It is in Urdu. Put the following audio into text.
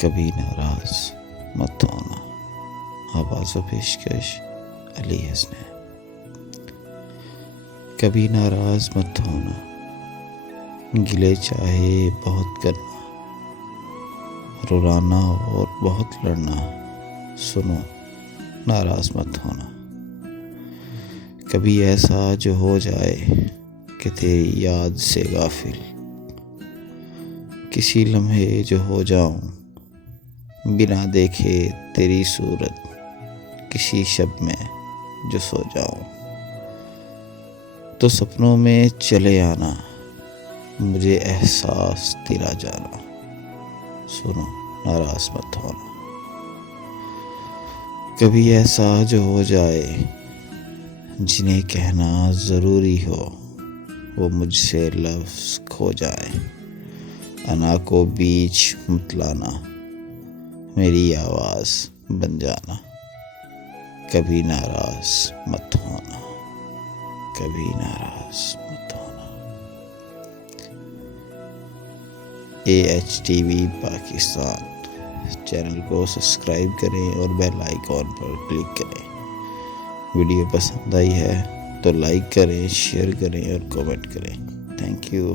کبھی ناراض مت ہونا. آواز و پیشکش علی حسنین. کبھی ناراض مت ہونا، گلے چاہے بہت کرنا، رلانا اور بہت لڑنا، سنو ناراض مت ہونا. کبھی ایسا جو ہو جائے کہ تیری یاد سے غافل، کسی لمحے جو ہو جاؤں بنا دیکھے تیری صورت، کسی شب میں جو سو جاؤں تو سپنوں میں چلے آنا، مجھے احساس تیرا جانا، سنو ناراض مت ہونا. کبھی ایسا جو ہو جائے جنہیں کہنا ضروری ہو، وہ مجھ سے لفظ کھو جائے، انا کو بیچ مت لانا، میری آواز بن جانا. کبھی ناراض مت ہونا، کبھی ناراض مت ہونا. AHTV پاکستان چینل کو سبسکرائب کریں اور بیل آئیکن پر کلک کریں. ویڈیو پسند آئی ہے تو لائک کریں، شیئر کریں اور کمنٹ کریں. Thank you.